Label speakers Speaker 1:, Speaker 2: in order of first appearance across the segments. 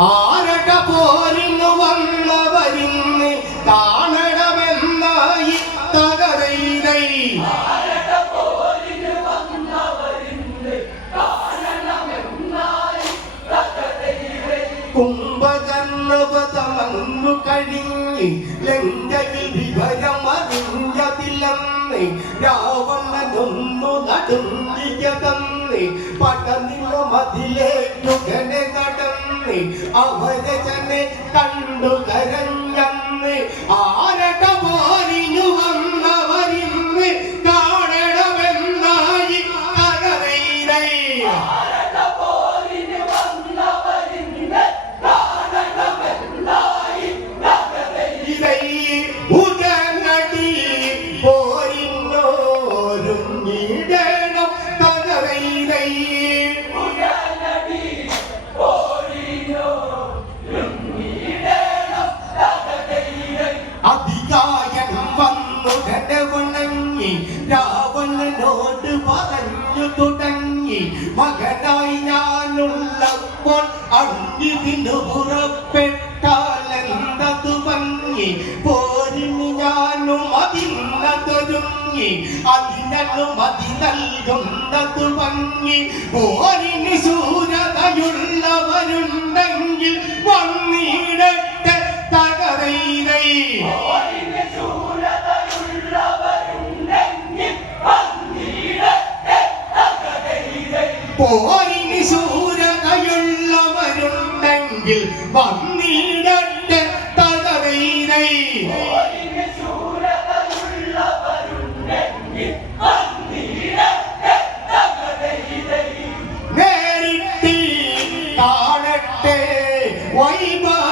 Speaker 1: ആരട പോരിന്നു വന്നവരിന്ന് കാണണമെന്നായി തകരൈതൈ കുംഭകർണവതമന്നു കഴിഞ്ഞ് വിവരമറിഞ്ഞതില്ലെന്ന് രാവണനൊന്നു നടുങ്ങിയതെന്ന് പടനില മതിലേറ്റുകനെ നടന്ന് അവരജനെ കണ്ടു കരഞ്ഞന്ന് ആരട ഭംഗി പോരിന് ഞാനും അതിന്നതൊരുങ്ങി. അതിനും അതി നൽകുന്നതു ഭംഗി. പോരിന് സൂര്യതയുള്ളവരുണ്ടെങ്കിൽ വന്നിടട്ടെ തകരൈതൈ പോരിന് സൂര്യതയുള്ളവരുണ്ടെങ്കിൽ വന്നിടട്ടെ Why am I?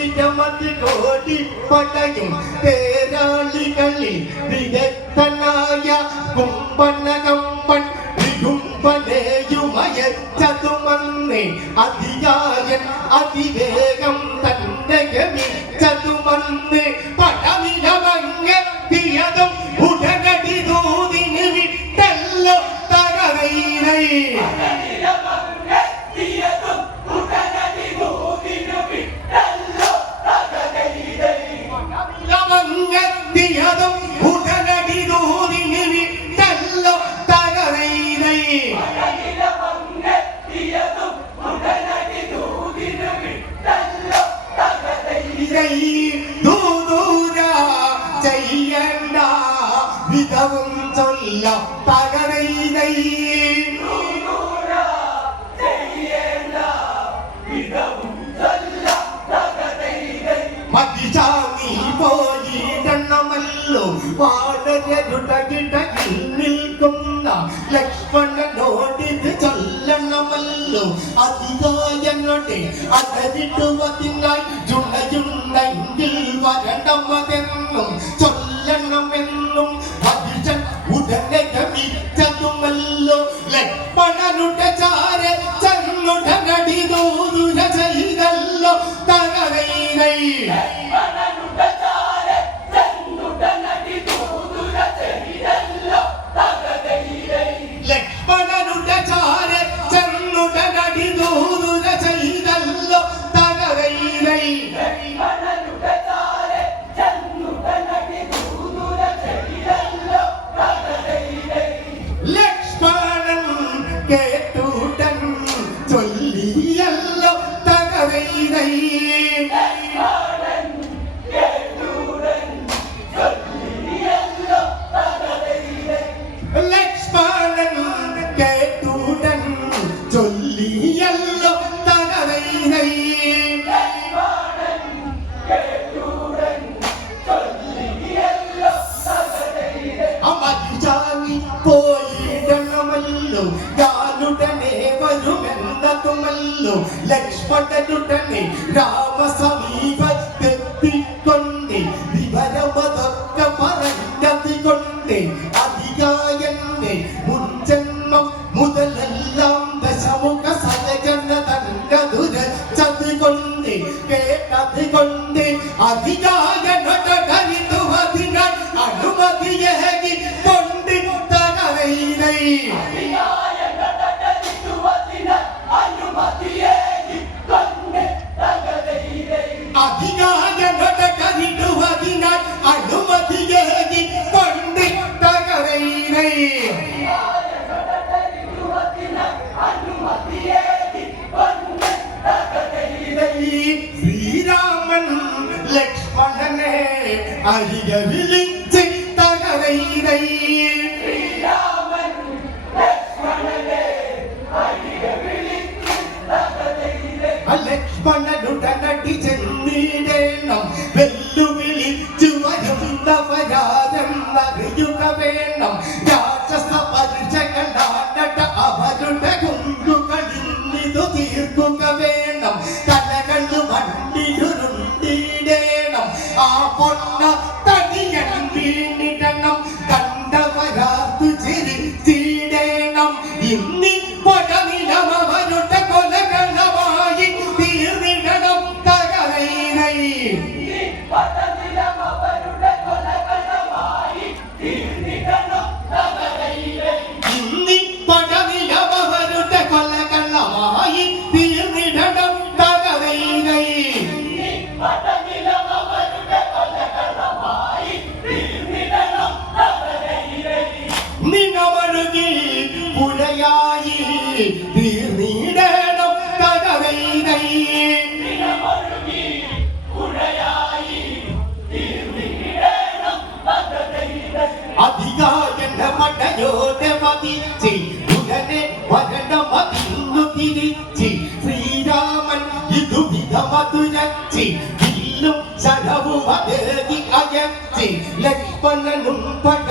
Speaker 1: മൂവായിരമത് കോടി പടയും തേരാളികളിൽ വിദഗ്ധനായ കുംഭനകമ്പൻ വികുംബനെയുമയച്ചതുമന്ന് അതിയായൻ അതിവേഗം തന്റെ ഗമിച്ചതുമന്ന് പടനിലമങ്ങെത്തിയതും obrigado. പണ്ടു തന്നെ രാമസമീ രാജം അറിയുക വേണം കരയോട മതിച്ച് ഉടനെ വരണ്ട മതിന്നു തിരിച്ച് ശ്രീരാമൻ ഇതു വിധമതുരച്ച് വില്ലും ശരവും അതേതി അയച്ച്. ലക്ഷ്മണനും പട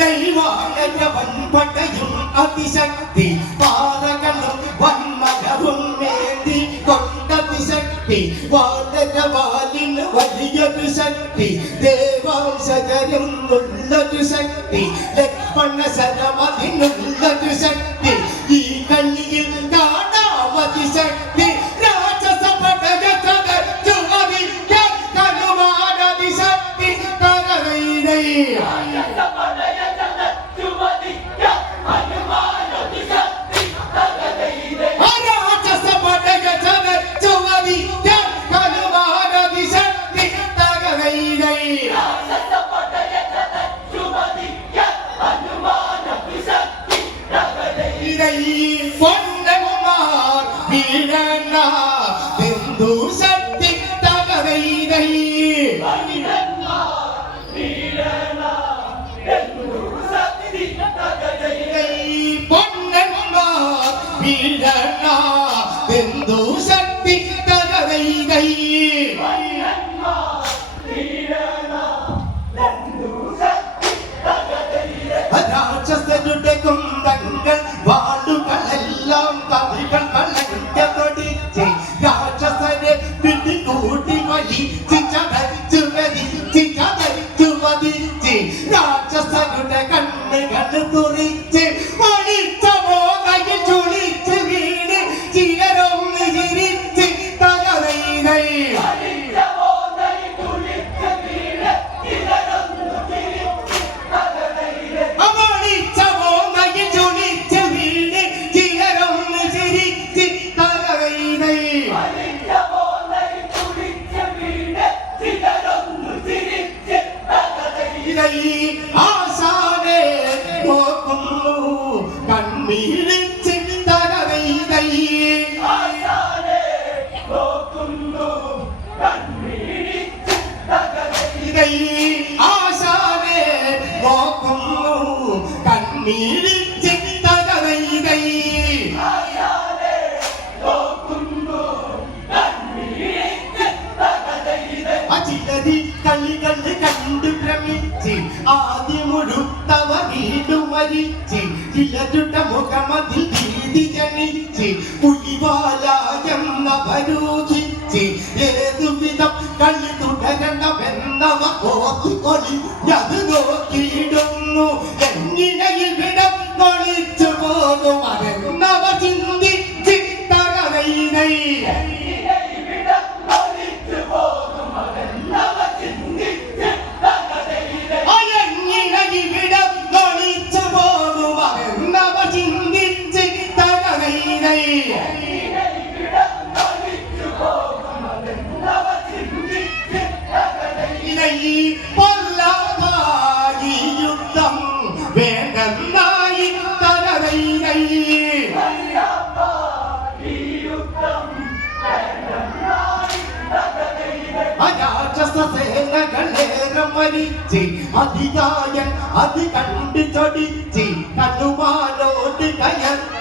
Speaker 1: ദൈവമായ വൻപടയും അതിശക്തി പാതകളും വന്മകവും നേടി കൊണ്ടതിശക്തി വാതകവാലിന് വലിയൊരു ശക്തി ദേവാംശകരുന്നുള്ളൊരു ശക്തി ലക്ഷ്മണ ശരമതിനുള്ളൊരു ശക്തി. so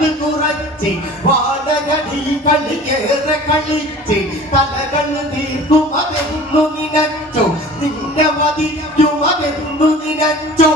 Speaker 1: തലകൾ കുറച്ച് വാലകളി കളിയേറെ കളിച്ച് തലകൾ തീർക്കുമതെന്നു നിനച്ചു. നിന്നെ മതിക്കുമതെന്നു നിനച്ചു.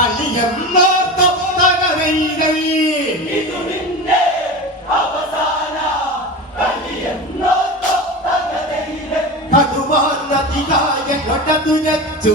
Speaker 1: അലിയമ്മ തത്തകരൈരൈ ഇതു നിന്നെ അവസാന അലിയമ്മ തത്തകരൈരൈ കടുവാ നദിയായ കടതുരച്ചു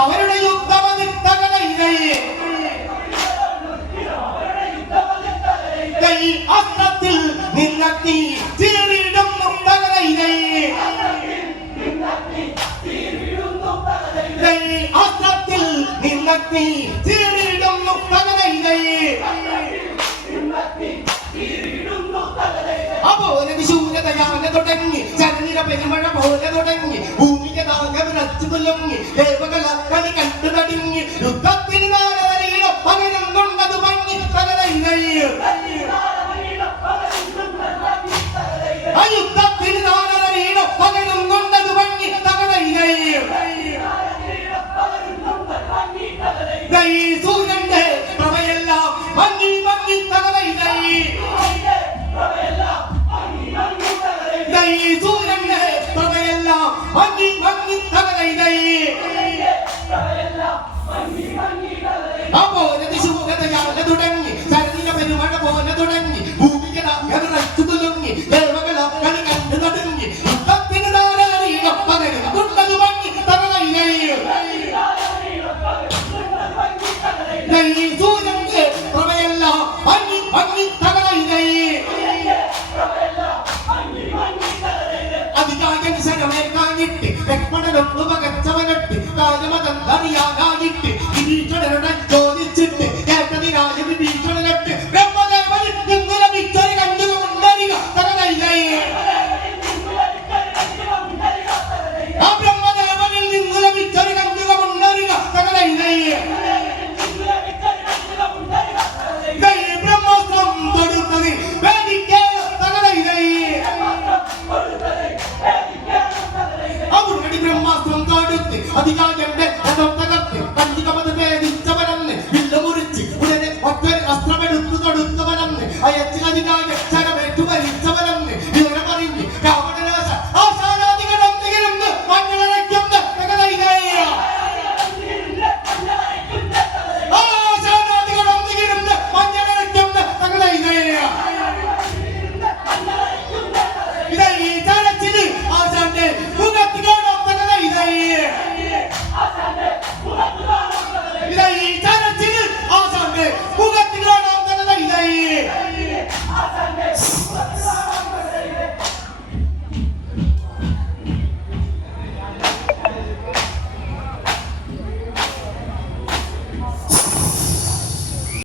Speaker 1: അവരുടെ യുദ്ധവനിത്തകള ഇരയെ. ഈ അസ്ത്രത്തിൽ നിന്നെത്തി തീറിടും മുന്തകല ഇരയെ. അസ്ത്രത്തിൽ നിന്നെത്തി തീറിടും മുക്തകല ഇരയെ. അപോ രവിശൂരതയാനെ തുടങ്ങി ചരനിര പെരുമഴ പോലെ തുടങ്ങി. పచ్చుకులొంగి దేవగల కని അപ്പോ ശൂകതയാകെ തുടങ്ങി. ചരണിയ പെരുമഴ പോലെ തുടങ്ങി. ഭൂമികളാകെ റച്ചു തുലങ്ങി. ദേവകളാകൾ കണ്ടു തുടങ്ങി അത്തത്തിന് ധാരാളിയിലും പകരുന്നുണ്ടത് മങ്ങി തകലയിൽ. സൂര്യന്റെ പ്രമയല്ല മങ്ങി മങ്ങി തകലയിൽ. അതികാകനുസരമേ കാഞ്ഞിട്ട് ലക്ഷ്മണനൊന്നു 99 to
Speaker 2: 10 of